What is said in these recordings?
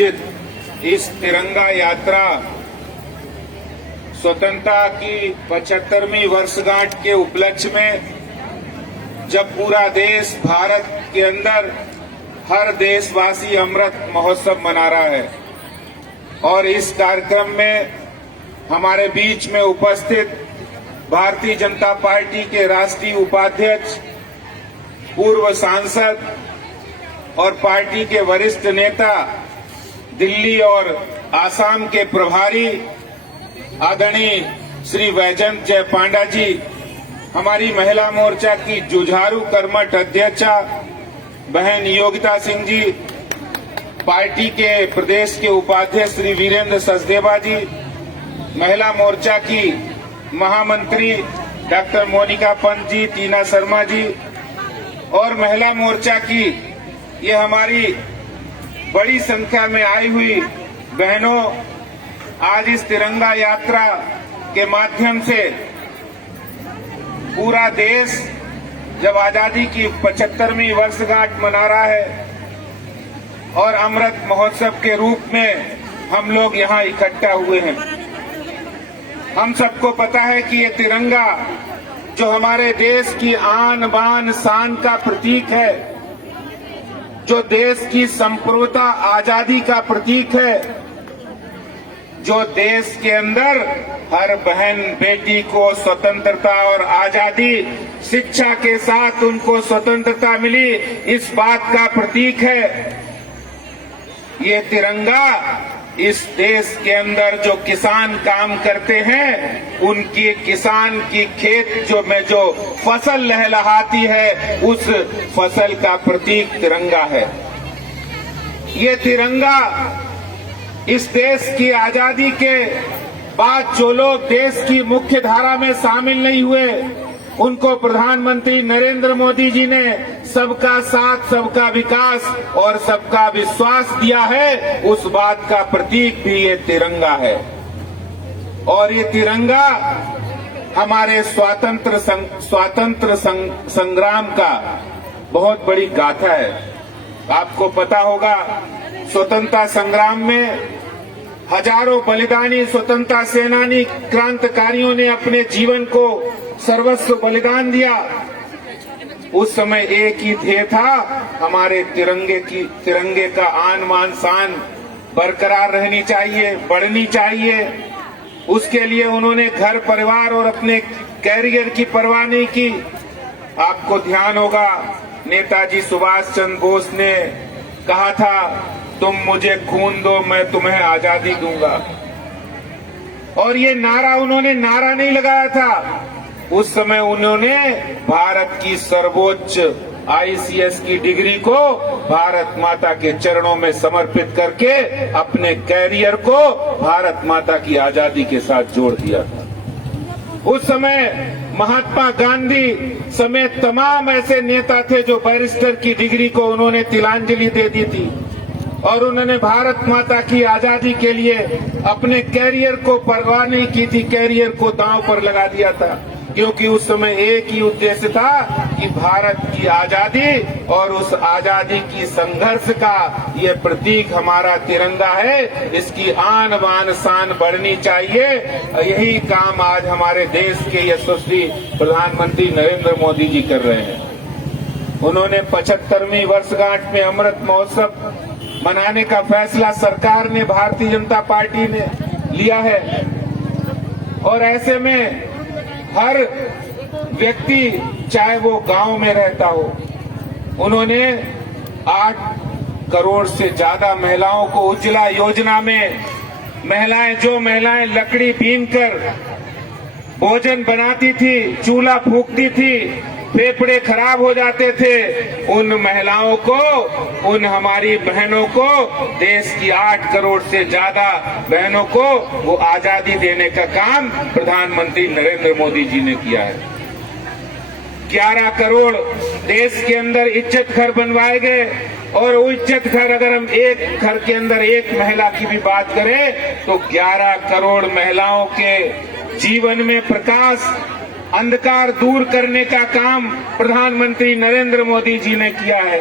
आयोजित इस तिरंगा यात्रा स्वतंत्रता की 75वीं वर्षगांठ के उपलक्ष्य में, जब पूरा देश भारत के अंदर हर देशवासी अमृत महोत्सव मना रहा है और इस कार्यक्रम में हमारे बीच में उपस्थित भारतीय जनता पार्टी के राष्ट्रीय उपाध्यक्ष, पूर्व सांसद और पार्टी के वरिष्ठ नेता, दिल्ली और आसाम के प्रभारी आदरणीय श्री वैजयंत जय पांडा जी, हमारी महिला मोर्चा की जुझारू कर्मठ अध्यक्षा बहन योगिता सिंह जी, पार्टी के प्रदेश के उपाध्यक्ष श्री वीरेंद्र सचदेवा जी, महिला मोर्चा की महामंत्री डॉक्टर मोनिका पंत जी, टीना शर्मा जी और महिला मोर्चा की ये हमारी बड़ी संख्या में आई हुई बहनों, आज इस तिरंगा यात्रा के माध्यम से पूरा देश जब आजादी की 75वीं वर्षगांठ मना रहा है और अमृत महोत्सव के रूप में हम लोग यहाँ इकट्ठा हुए हैं। हम सबको पता है कि ये तिरंगा जो हमारे देश की आन बान शान का प्रतीक है, जो देश की संप्रभुता आजादी का प्रतीक है, जो देश के अंदर हर बहन बेटी को स्वतंत्रता और आजादी, शिक्षा के साथ उनको स्वतंत्रता मिली, इस बात का प्रतीक है। ये तिरंगा इस देश के अंदर जो किसान काम करते हैं, उनकी किसान की खेत में जो फसल लहलहाती है, उस फसल का प्रतीक तिरंगा है। ये तिरंगा इस देश की आजादी के बाद जो लोग देश की मुख्य धारा में शामिल नहीं हुए, उनको प्रधानमंत्री नरेंद्र मोदी जी ने सबका साथ, सबका विकास और सबका विश्वास दिया है, उस बात का प्रतीक भी ये तिरंगा है। और ये तिरंगा हमारे स्वातंत्र संग्राम का बहुत बड़ी गाथा है। आपको पता होगा, स्वतंत्रता संग्राम में हजारों बलिदानी स्वतंत्रता सेनानी क्रांतिकारियों ने अपने जीवन को सर्वस्व बलिदान दिया। उस समय एक ही ध्येय था, हमारे तिरंगे का आन बान शान बरकरार रहनी चाहिए, बढ़नी चाहिए। उसके लिए उन्होंने घर परिवार और अपने कैरियर की परवाह नहीं की। आपको ध्यान होगा, नेताजी सुभाष चंद्र बोस ने कहा था, तुम मुझे खून दो, मैं तुम्हें आजादी दूंगा। और ये नारा उन्होंने नारा नहीं लगाया था, उस समय उन्होंने भारत की सर्वोच्च आईसीएस की डिग्री को भारत माता के चरणों में समर्पित करके अपने कैरियर को भारत माता की आजादी के साथ जोड़ दिया था। उस समय महात्मा गांधी समेत तमाम ऐसे नेता थे जो बैरिस्टर की डिग्री को उन्होंने तिलांजलि दे दी थी और उन्होंने भारत माता की आजादी के लिए अपने कैरियर को परवाह नहीं की थी, कैरियर को दांव पर लगा दिया था, क्योंकि उस समय एक ही उद्देश्य था कि भारत की आजादी और उस आजादी की संघर्ष का ये प्रतीक हमारा तिरंगा है, इसकी आन बान शान बढ़नी चाहिए। यही काम आज हमारे देश के यशस्वी प्रधानमंत्री नरेंद्र मोदी जी कर रहे हैं। उन्होंने 75वीं वर्षगांठ में अमृत महोत्सव मनाने का फैसला सरकार ने, भारतीय जनता पार्टी ने लिया है और ऐसे में हर व्यक्ति, चाहे वो गांव में रहता हो, उन्होंने 8 करोड़ से ज्यादा महिलाओं को उज्ज्वला योजना में, जो महिलाएं लकड़ी बीन कर भोजन बनाती थी, चूल्हा फूंकती थी, फेफड़े खराब हो जाते थे, उन महिलाओं को, उन हमारी बहनों को, देश की 8 करोड़ से ज्यादा बहनों को वो आजादी देने का काम प्रधानमंत्री नरेंद्र मोदी जी ने किया है। 11 करोड़ देश के अंदर इज्जत घर बनवाए गए और वो इज्जत घर, अगर हम एक घर के अंदर एक महिला की भी बात करें तो 11 करोड़ महिलाओं के जीवन में प्रकाश, अंधकार दूर करने का काम प्रधानमंत्री नरेंद्र मोदी जी ने किया है।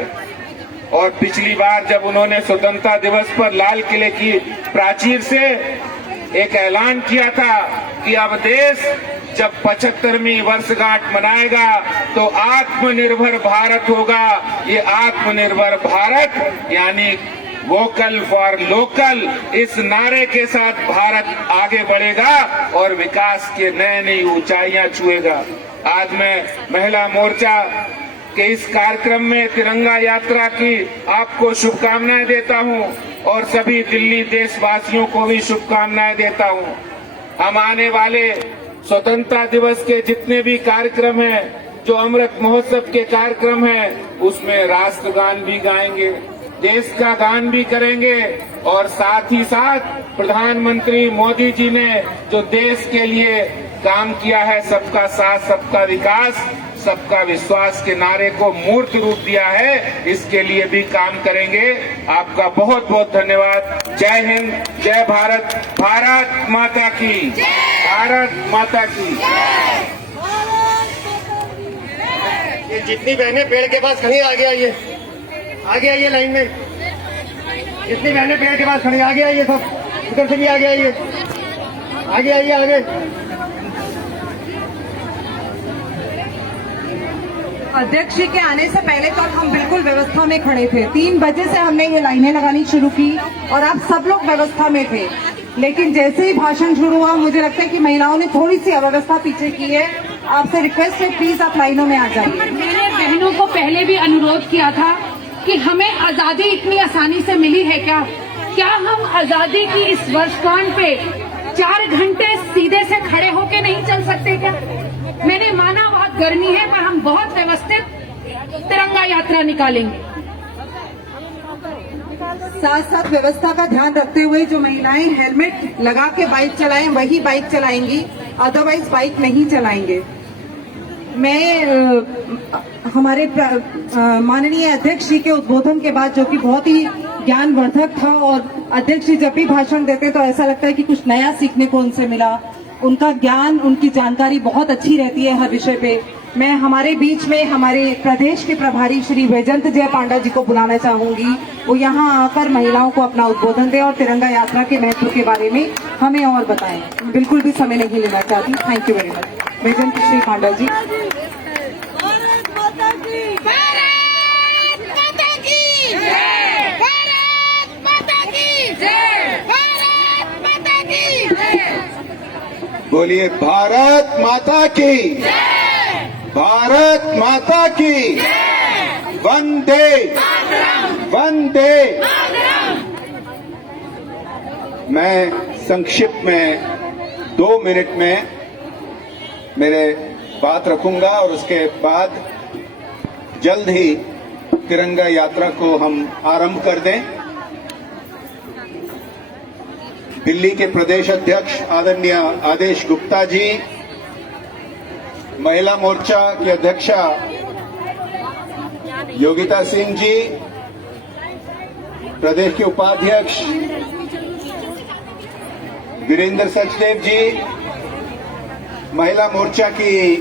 और पिछली बार जब उन्होंने स्वतंत्रता दिवस पर लाल किले की प्राचीर से एक ऐलान किया था कि अब देश जब 75वीं वर्षगांठ मनाएगा तो आत्मनिर्भर भारत होगा। ये आत्मनिर्भर भारत यानी वोकल फॉर लोकल, इस नारे के साथ भारत आगे बढ़ेगा और विकास के नए नई ऊंचाइयां छुएगा। आज मैं महिला मोर्चा के इस कार्यक्रम में तिरंगा यात्रा की आपको शुभकामनाएं देता हूं और सभी दिल्ली देशवासियों को भी शुभकामनाएं देता हूं। हम आने वाले स्वतंत्रता दिवस के जितने भी कार्यक्रम हैं, जो अमृत महोत्सव के कार्यक्रम हैं, उसमें राष्ट्रगान भी गाएंगे, देश का गान भी करेंगे और साथ ही साथ प्रधानमंत्री मोदी जी ने जो देश के लिए काम किया है, सबका साथ सबका विकास सबका विश्वास के नारे को मूर्त रूप दिया है, इसके लिए भी काम करेंगे। आपका बहुत बहुत धन्यवाद। जय हिंद, जय भारत, भारत माता की, भारत माता की। ये जितनी बहनें पेड़ के पास खड़ी, आगे आइए, आगे आइए लाइन में। जितनी बहनें पेड़ के पास खड़ी, आगे आइए, सब उधर से भी आगे आइए, आगे आइए, आगे। अध्यक्ष जी के आने से पहले तक हम बिल्कुल व्यवस्था में खड़े थे। 3 बजे से हमने ये लाइनें लगानी शुरू की और आप सब लोग व्यवस्था में थे, लेकिन जैसे ही भाषण शुरू हुआ मुझे लगता है कि महिलाओं ने थोड़ी सी अव्यवस्था पीछे की है। आपसे रिक्वेस्ट है, प्लीज आप लाइनों में आ जाइए। मैंने बहनों को पहले भी अनुरोध किया था कि हमें आजादी इतनी आसानी से मिली है क्या? क्या हम आजादी की इस वर्षगांठ पे 4 घंटे सीधे से खड़े होके नहीं चल सकते क्या? मैंने माना बहुत गर्मी है, पर हम बहुत व्यवस्थित तिरंगा यात्रा निकालेंगे। साथ साथ व्यवस्था का ध्यान रखते हुए जो महिलाएं हेलमेट लगा के बाइक चलाएं वही बाइक चलाएंगी, अदरवाइज बाइक नहीं चलाएंगे। मैं हमारे माननीय अध्यक्ष जी के उद्बोधन के बाद, जो कि बहुत ही ज्ञानवर्धक था, और अध्यक्ष जी जब भी भाषण देते तो ऐसा लगता है कि कुछ नया सीखने को उनसे मिला। उनका ज्ञान, उनकी जानकारी बहुत अच्छी रहती है हर विषय पे। मैं हमारे बीच में हमारे प्रदेश के प्रभारी श्री वैजंत जय पांडा जी को बुलाना चाहूंगी। वो यहाँ आकर महिलाओं को अपना उद्बोधन दें और तिरंगा यात्रा के महत्व के बारे में हमें और बताएं। बिल्कुल भी समय नहीं लेना चाहती। Thank you very much. Baijayant Shri Panda ji. बोलिए भारत माता की, भारत माता की, वंदे वंदे। मैं संक्षिप्त में 2 मिनट में मेरे बात रखूंगा और उसके बाद जल्द ही तिरंगा यात्रा को हम आरंभ कर दें। दिल्ली के प्रदेश अध्यक्ष आदरणीय आदेश गुप्ता जी, महिला मोर्चा की अध्यक्षा योगिता सिंह जी, प्रदेश के उपाध्यक्ष वीरेंद्र सचदेव जी, महिला मोर्चा की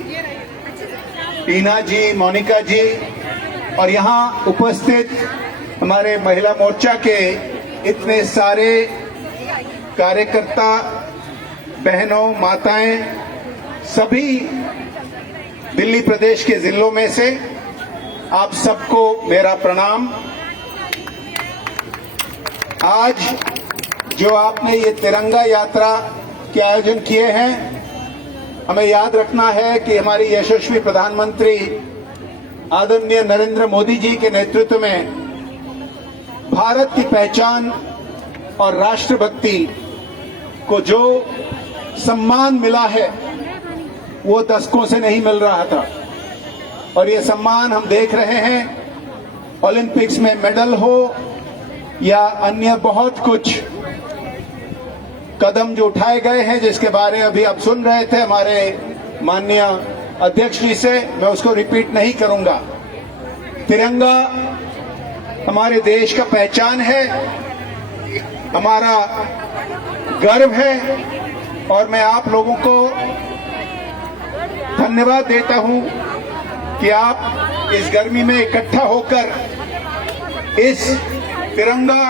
टीना जी, मोनिका जी, और यहां उपस्थित हमारे महिला मोर्चा के इतने सारे कार्यकर्ता, बहनों, माताएं, सभी दिल्ली प्रदेश के जिलों में से आप सबको मेरा प्रणाम। आज जो आपने ये तिरंगा यात्रा के आयोजन किए हैं, हमें याद रखना है कि हमारी यशस्वी प्रधानमंत्री आदरणीय नरेंद्र मोदी जी के नेतृत्व में भारत की पहचान और राष्ट्रभक्ति को जो सम्मान मिला है वो दशकों से नहीं मिल रहा था, और ये सम्मान हम देख रहे हैं। ओलंपिक्स में मेडल हो या अन्य बहुत कुछ कदम जो उठाए गए हैं, जिसके बारे में अभी आप सुन रहे थे हमारे माननीय अध्यक्ष जी से, मैं उसको रिपीट नहीं करूंगा। तिरंगा हमारे देश का पहचान है, हमारा गर्व है, और मैं आप लोगों को धन्यवाद देता हूं कि आप इस गर्मी में इकट्ठा होकर इस तिरंगा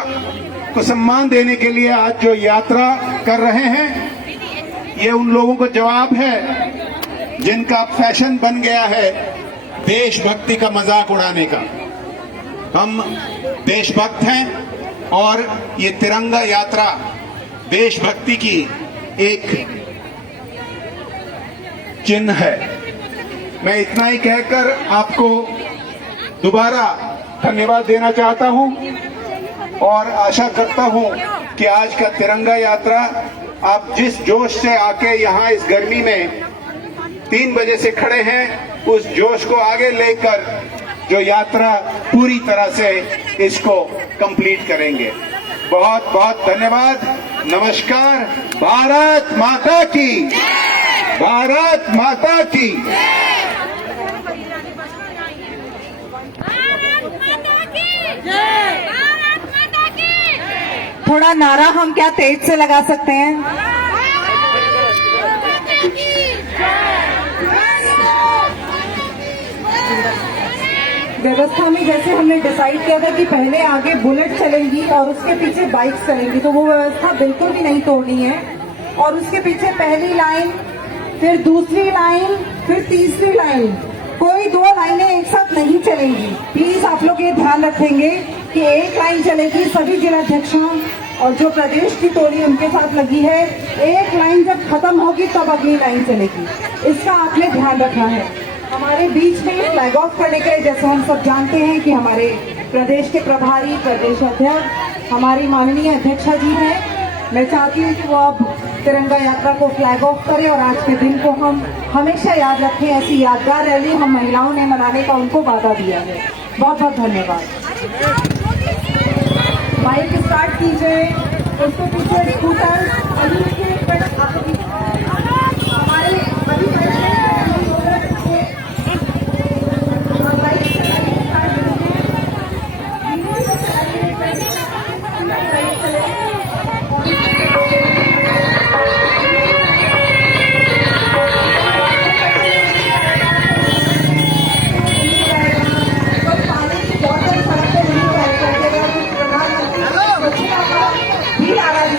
को सम्मान देने के लिए आज जो यात्रा कर रहे हैं, ये उन लोगों को जवाब है जिनका फैशन बन गया है देशभक्ति का मजाक उड़ाने का। हम देशभक्त हैं और ये तिरंगा यात्रा देशभक्ति की एक चिन्ह है। मैं इतना ही कहकर आपको दोबारा धन्यवाद देना चाहता हूं और आशा करता हूं कि आज का तिरंगा यात्रा आप जिस जोश से आके यहाँ इस गर्मी में 3 बजे से खड़े हैं, उस जोश को आगे लेकर जो यात्रा पूरी तरह से इसको कंप्लीट करेंगे। बहुत बहुत धन्यवाद। नमस्कार। भारत माता की, भारत माता की। थोड़ा नारा हम क्या तेज से लगा सकते हैं? व्यवस्था में जैसे हमने डिसाइड किया था कि पहले आगे बुलेट चलेंगी और उसके पीछे बाइक्स चलेंगी, तो वो व्यवस्था बिल्कुल भी नहीं तोड़नी है। और उसके पीछे पहली लाइन, फिर दूसरी लाइन, फिर तीसरी लाइन, कोई 2 लाइनें एक साथ नहीं चलेंगी। प्लीज आप लोग ये ध्यान रखेंगे कि एक लाइन चलेगी सभी जिलाध्यक्षों और जो प्रदेश की टोली उनके साथ लगी है। एक लाइन जब खत्म होगी तब अगली लाइन चलेगी, इसका आपने ध्यान रखना है। हमारे बीच में फ्लैग ऑफ करने के लिए, जैसे हम सब जानते हैं कि हमारे प्रदेश के प्रभारी प्रदेश अध्यक्ष हमारी माननीय अध्यक्षा जी हैं। मैं चाहती हूँ कि वो अब तिरंगा यात्रा को फ्लैग ऑफ करें और आज के दिन को हम हमेशा याद रखें। ऐसी यादगार रैली हम महिलाओं ने मनाने का उनको वादा दिया है। बहुत बहुत धन्यवाद। बाइक स्टार्ट कीजिए, उसके पीछे स्कूटर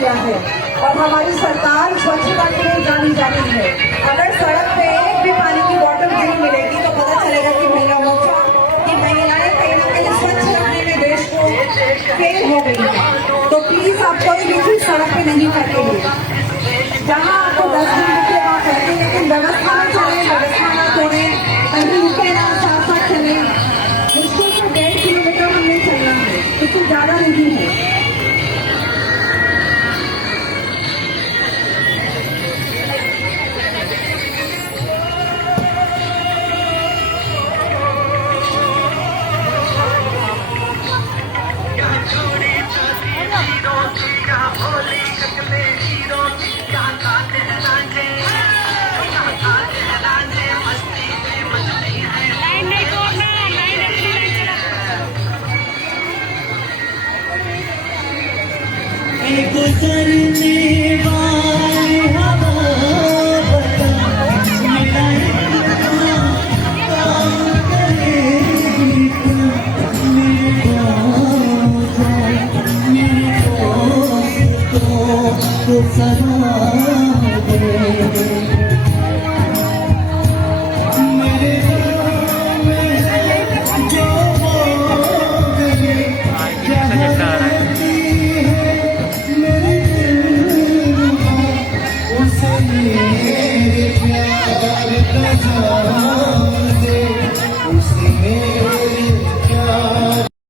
है और हमारी सरकार स्वच्छता के लिए जानी जाती है। अगर सड़क पे एक भी पानी की बोतल नहीं मिलेगी तो पता चलेगा कि महिलाएं कहीं ना कहीं स्वच्छ रखने में देश को फेल हो गई है। तो प्लीज आप कोई भी चीज सड़क पे नहीं फेंकेंगे। जहाँ आपको 10 मिनट के बाद फेंकें, लेकिन व्यवस्था में चले, व्यवस्था ना तोड़े, कहीं रुके ना, साथ साथ चले। मुश्किल से 1.5 किलोमीटर हमें चलना है, इससे ज्यादा नहीं है। गुजरने वाली हवा बता मेरा काम करेगी मेरे दोस्तों को सदा दे। मेरे गाँव में जो मेरे प्यार का